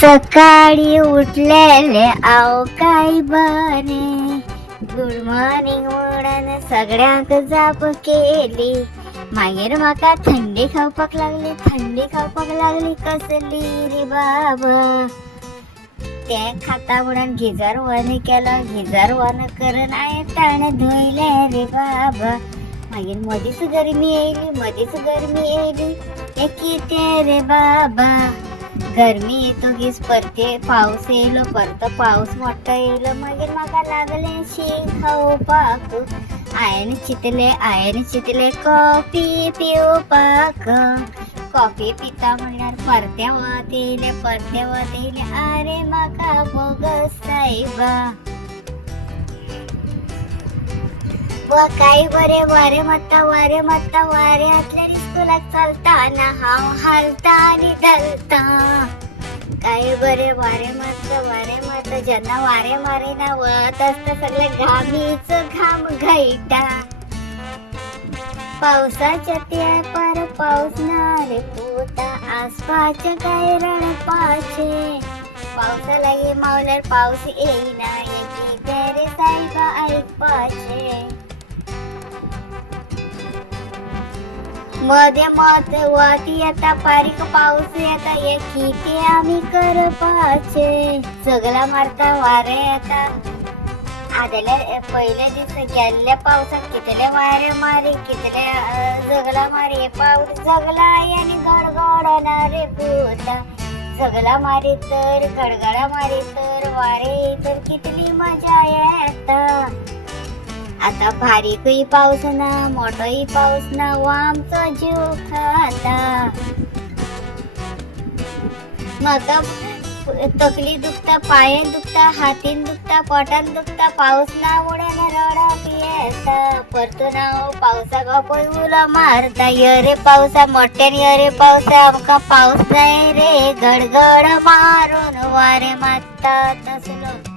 सकाळी उठलेले आव काय बने, गुड मॉर्निंग म्हणून सगळ्यांक जाप केली. मागीर म्हाका थंडी खावपाक लागली कसली रे बाबा. ते खाता म्हणून गिजर वन केलो, गिजर वन करून हांवें ताण धुयले रे बाबा. मागीर मदींच गरमी येयली, हे कितें रे बाबा. गरमी येतगीच परते पावस येयलो, परतो पावस मोठो येयलो. मागीर म्हाका लागलें शीं खावपाक. हांवें चिंतलें कॉफी पिवपाक. कॉफी पिता म्हणल्यार परते वत येयले. आरे म्हाका बोगस सायबा. वा काय बरे वारे मारता, वाऱ्यांतल्यान इस्कुलाक चलताना हांव हालता आनी धलता. काय बरे वारे मारता, जेन्ना वारे मारिना वत आसता सगळे घामीच घाम घायटा. पावसाच्या तेंपार पावस ना रे पुता, आसपाचे काय रणपाचे. पावसा लागी मावल्यार पावस येईना, हे कितें रे सायबा आयकपाचे. मध्ये वती येता, बारीक पाऊस येता, हे कितें आमी करपाचे. जगला मारता वारे येता. आदले पयले दीस गेल्ल्या पावसाक कितले वारे मारी, कितले जगला मारी. हे पावस जगला आनी गडगडना रे पुता. जगला मारी तर गडगडा मारी तर वारे तर कितली मजा येता. आता बारीकय पावस ना, मोठोय पावस ना, वो आमचो जीव खाता. म्हाका तकली दुखता, पायान दुखता, हातीन दुखता, पोटान दुखता. पावस ना म्हणून रडप येता. परतून हांव पावसाक पळय उलो मारता. यो रे पावसा मोठ्यान, यो रे पावसा आमकां पावस जाय रे. गडगड मारून वारे मारता तसलो.